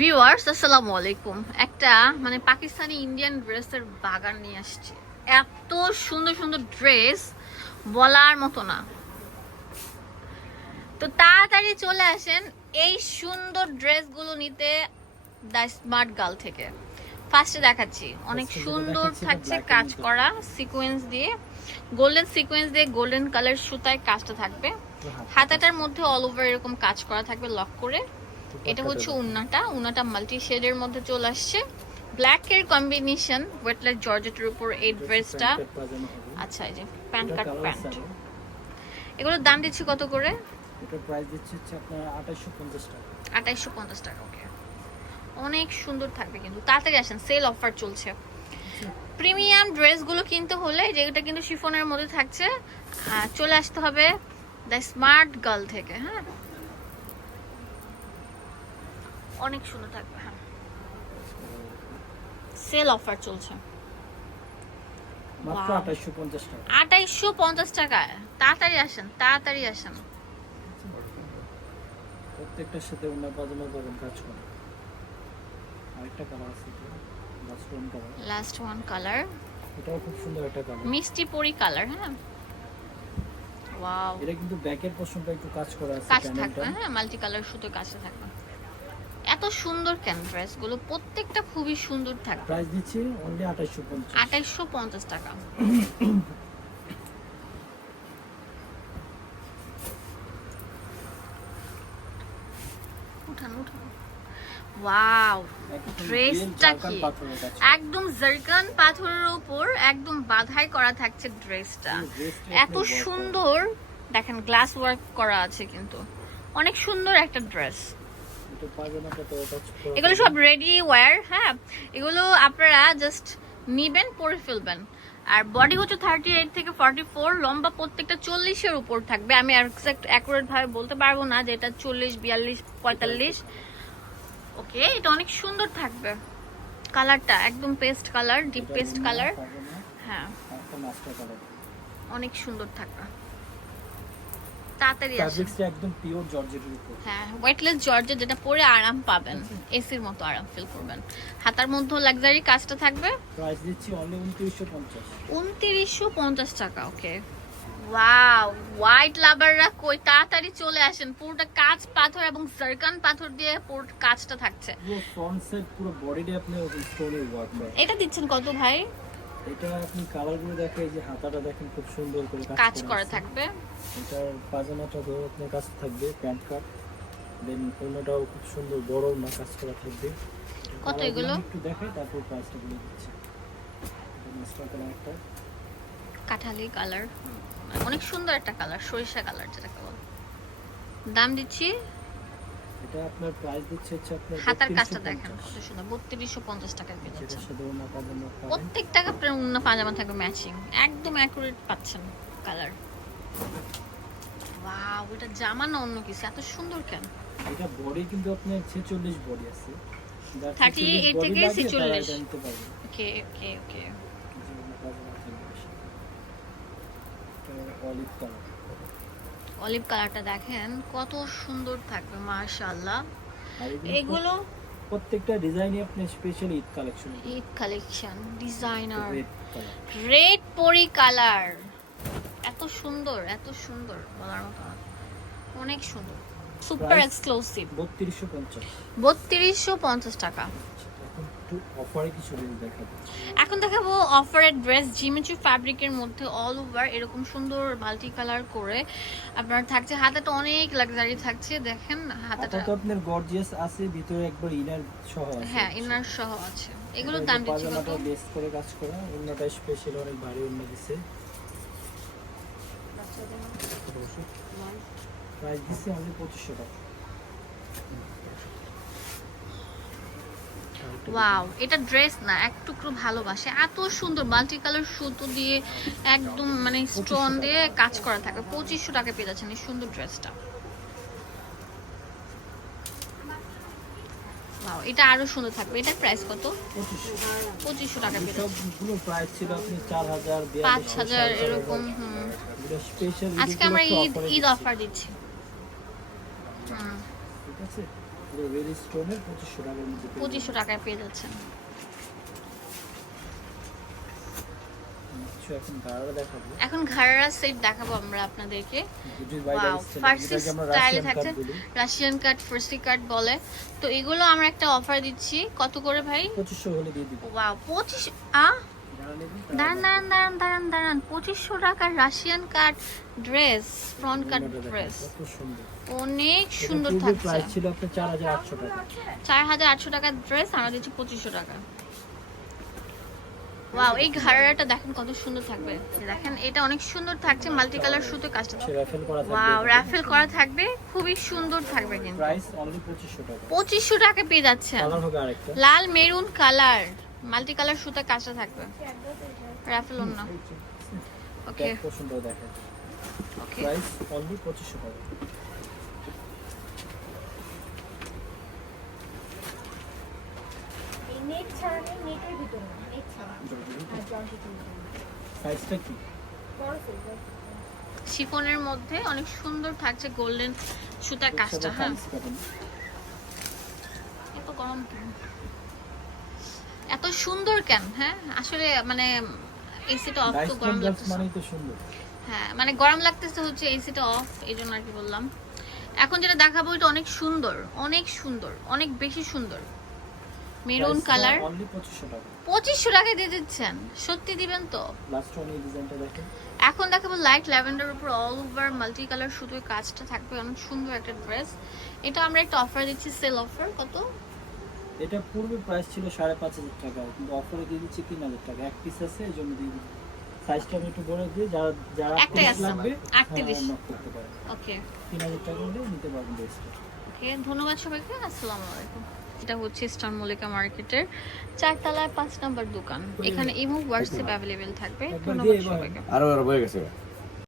Viewers আসসালামু আলাইকুম। একটা মানে পাকিস্তানি ইন্ডিয়ান ড্রেসের বাগান নিয়ে আসছে। এত সুন্দর সুন্দর ড্রেস বলার মতো না। তো তাড়াতাড়ি চলে আসেন এই সুন্দর ড্রেসগুলো নিতে দ্য স্মার্ট গার্ল থেকে। ফার্স্টে দেখাচ্ছি। অনেক সুন্দর থাকছে কাজ করা সিকোয়েন্স দিয়ে। গোল্ডেন সিকোয়েন্স দিয়ে গোল্ডেন কালার সুতায় কাজটা থাকবে। হাতাটার মধ্যে অল ওভার এরকম কাজ করা থাকবে লক করে। এটা হচ্ছে উন্নাটা। উন্নাটা মাল্টি শেডের মধ্যে চলে আসছে। ব্ল্যাক এর কম্বিনেশন ওয়েটলেট জর্জেটের উপর এই ড্রেসটা আচ্ছা এই যে প্যান্ট কাট প্যান্ট এগুলোর দাম দিচ্ছি কত করে? এটার প্রাইস দিচ্ছে হচ্ছে আপনার আঠাশশো পঞ্চাশ টাকা। আঠাইশশো পঞ্চাশ টাকা ওকে অনেক সুন্দর থাকবে কিন্তু। তাড়াতাড়ি আসেন সেল অফার চলছে। প্রিমিয়াম ড্রেসগুলো কিনতে হলে যেটা কিন্তু শিফনের মধ্যে থাকছে। চলে আসতে হবে দ্য স্মার্ট গার্ল থেকে হ্যাঁ? অনেক সুন্দর থাকবে হ্যাঁ। সেল অফার চলছে. আঠাশশো পঞ্চাশ টাকা। তাড়াতাড়ি আসেন তাড়াতাড়ি আসেন। প্রত্যেকটার সাথে অন্য পাজামা পাবেন কাজ করে আরেকটা কালার আছে last one colour last one colour এটাও খুব সুন্দর একটা কালার মিষ্টি পরি কালার হ্যাঁ। ওয়াও এটা কিন্তু ব্যাকের পোর্শনটা একটু কাজ করা আছে কাজ থাকবে হ্যাঁ মাল্টি কালার সুতো কাজটা থাকবে। এত সুন্দর কেন? ড্রেসগুলো প্রত্যেকটা খুবই সুন্দর থাকবে প্রাইস দিচ্ছি অনলি আঠাশশো পঞ্চাশ। আঠাইশশো পঞ্চাশ টাকা। উঠান উঠান। ওয়াও ড্রেসটা কি? একদম জারকান পাথরের উপর একদম বাধাই করা থাকছে ড্রেসটা। এত সুন্দর। দেখেন গ্লাস ওয়ার্ক করা আছে কিন্তু। অনেক সুন্দর একটা ড্রেস। এগুলো সব রেডি ওয়্যার হ্যাঁ? এগুলো আপনারা জাস্ট নিবেন পরে ফেলবেন। আর বডি হচ্ছে থার্টি এইট থেকে ফর্টি ফোর লম্বা প্রত্যেকটা চল্লিশের উপর থাকবে। আমি এক্সাক্ট অ্যাকুরেট ভাবে বলতে পারব না যে এটা চল্লিশ বিয়াল্লিশ পঁয়তাল্লিশ। ওকে এটা অনেক সুন্দর থাকবে। কালারটা একদম paste colour deep paste colour হ্যাঁ। অনেক সুন্দর থাকবে। তাড়াতাড়ি ফ্যাব্রিক্সটা একদম পিওর জর্জেটের উপর। হ্যাঁ ওয়েটলেস জর্জে যেটা পরে আরাম পাবেন এসির মতো আরাম ফিল করবেন। হাতার মধ্যে লাক্সারি কাজটা থাকবে। প্রাইস দিচ্ছি অনলি উনত্রিশশো পঞ্চাশ। উনত্রিশশো পঞ্চাশ টাকা ওকে ওয়াও হোয়াইট লাভাররা কই তাড়াতাড়ি চলে আসেন। পুরোটা কাজ পাথর এবং জারকান পাথর দিয়ে পুরো কাজটা থাকছে। পুরো ফ্রন্ট সাইড পুরো বডিতে আপনি স্টোনে ওয়ার্ক এটা দিচ্ছেন কত ভাই? এটা আপনি কালারগুলো দেখে এই যে হাতাটা দেখেন খুব সুন্দর করে কাজ করা থাকবে। এটার পাজামাটা তো আপনার কাছে থাকবে প্যান্ট কাট দেন অন্যটাও খুব সুন্দর বড় না কাজ করা থাকবে। কত এগুলো? একটু দেখাই তারপর প্রাইসটা বলে দিচ্ছি। মাস্টার কালার একটা। কাঠালি কালার অনেক সুন্দর একটা কালার সরিষা কালার যেটাকে বল। দাম দিচ্ছি? এটা আপনার প্রাইস দিচ্ছে হচ্ছে আপনার হাতার কাজটা 3250 দেখেন কত সুন্দর বত্রিশশো পঞ্চাশ টাকায় পেয়ে পাজামা প্রত্যেকটা আপনার অন্য পাজামা থাকবে ম্যাচিং একদম অ্যাকুরেট পাচ্ছেন কালার ওয়াও এটা জামা না অন্য কিছু? এত সুন্দর কেন? এটা বডি কিন্তু আপনার 46 বডি আছে। 38 থেকে 46 এটা নিতে পারবে। Okay okay okay olive colour olive কালারটা দেখেন কত সুন্দর থাকবে মাশাআল্লাহ। এগুলো প্রত্যেকটা ডিজাইনই আপনি specially Eid collection Eid collection designer red পরি কালার এত সুন্দর এত সুন্দর বলার মতো অনেক সুন্দর। সুপার এক্সক্লুসিভ বত্রিশশো পঞ্চাশ। বত্রিশশো পঞ্চাশ টাকা। এখন অফারে কিছু দেখাবো। এখন দেখাবো অফারের ড্রেস জিমেট্রি ফ্যাব্রিকের মধ্যে অল ওভার এরকম সুন্দর মাল্টি কালার করে। আপনার থাকছে হাতাটা অনেক লাক্সারি থাকছে দেখেন হাতাটা। তো আপনার গর্জিয়াস আছে ভিতরে একবার ইনার সহ আছে। হ্যাঁ ইনার সহ আছে। এগুলোর দাম দিচ্ছি কত? বেস করে কাজ করা অন্যটা স্পেশাল অনেক ভারী অন্য দিছে প্রাইস দিচ্ছি আমাদের পঁচিশশো টাকা। ওয়াও এটা ড্রেস না এক টুকরো ভালোবাসে। এত সুন্দর মাল্টি কালার সুতো দিয়ে একদম মানে স্টোন দিয়ে কাজ করা থাকে। পঁচিশশো টাকা পেয়ে যাচ্ছেন এই সুন্দর ড্রেসটা। ওয়াও এটা আরও সুন্দর থাকবে। এটার প্রাইস কত? পঁচিশশো টাকা পেয়ে সবগুলো প্রাইস ছিল আপনি চার হাজার পাঁচ হাজার এরকম হুম। আজকে আমরা ঈদ ঈদ অফার দিচ্ছি। হুম। ঠিক আছে? ভেরি স্টোনের পঁচিশশো টাকার মধ্যে পেয়ে পঁচিশশো টাকায় পেয়ে যাচ্ছেন। কিছু এখন গাড়া দেখাবো। এখন ঘাড়া সেট দেখাবো আমরা আপনাদেরকে। ফার্সি স্টাইলে থাকছে রাশিয়ান কাট ফার্সি কাট বলে। তো এগুলো আমরা একটা অফার দিচ্ছি। কত করে ভাই? পঁচিশশো হলে দিয়ে দিব। ওয়াও পঁচিশ আ? দাঁড়ান দাঁড়ান দাঁড়ান দাঁড়ান দাঁড়ান পঁচিশশো টাকার Russian cut dress front cut dress অনেক সুন্দর থাকছে। ছিল আপনার চার হাজার আটশো টাকা। চার হাজার আটশো টাকার ড্রেস আমরা দিচ্ছি পঁচিশশো টাকা। ওয়াও এই ঘাড়াটা দেখেন কত সুন্দর থাকবে। দেখেন এটা অনেক সুন্দর থাকছে মাল্টি কালার সুতো কাজটা। সে রাফেল করা থাকবে ওয়াও রাফেল করা থাকবে খুবই সুন্দর থাকবে কিন্তু। প্রাইস অনলি পঁচিশশো টাকা। পঁচিশশো টাকা পেয়ে যাচ্ছেন। কালার হবে আরেকটা। লাল মেরুন কালার মাল্টি কালার সুতা কাজটা থাকবে। রাফেল অন্য। ওকে ব্যাক পোর্শনটাও দেখা ওকে প্রাইস অনলি পঁচিশশো টাকা এই নেট ছাড়া নেই নেটের ভিতর নেট ছাড়া। আর জর্জেটের ভিতর সাইজটা কি? বড় size, শিফনের মধ্যে অনেক সুন্দর থাকছে গোল্ডেন সুতার কাজটা হ্যাঁ। এত গরম কেন? এত সুন্দর কেন হ্যাঁ? আসলে মানে এসিটা অফ তো গরম লাগতেছে। হ্যাঁ মানে গরম লাগতেছে হচ্ছে এসিটা অফ এই জন্য আর কি বললাম। এখন যেটা দেখাবো এটা অনেক সুন্দর অনেক সুন্দর অনেক বেশি সুন্দর। মেরুন কালার অনলি পঁচিশশো টাকা। পঁচিশশো টাকায় দিয়ে দিচ্ছেন। সত্যি দিবেন তো? লাস্ট ওয়ান এই ডিজাইনটা দেখেন। এখন দেখাবো লাইট ল্যাভেন্ডার উপর অল ওভার মাল্টি কালার শুধু কাজটা থাকবে অনেক সুন্দর একটা ড্রেস এটা আমরা একটা অফার দিচ্ছি সেল অফার কত? এটা পূর্বে প্রাইস ছিল সাড়ে পাঁচ হাজার টাকা কিন্তু অফারে দিয়ে দিচ্ছি তিন হাজার টাকা। এক পিস আছে এই জন্য দিয়ে দিচ্ছি। সাইজটা আমি একটু বলে দিই যারা যারা লাগবে আমার। আটত্রিশ। হ্যাঁ, knock করতে পারে ওকে তিন হাজার টাকা হলে নিতে পারবেন ড্রেসটা ধন্যবাদ সবাইকে। আসসালামু আলাইকুম। এটা হচ্ছে স্টার মল্লিকা মার্কেটের চারতলায় পাঁচ নম্বর দোকান। এখানে ইমো হোয়াটসঅ্যাপ অ্যাভেলেবেল থাকবে। ধন্যবাদ সবাইকে। আরও আরও বয়ে গেছে।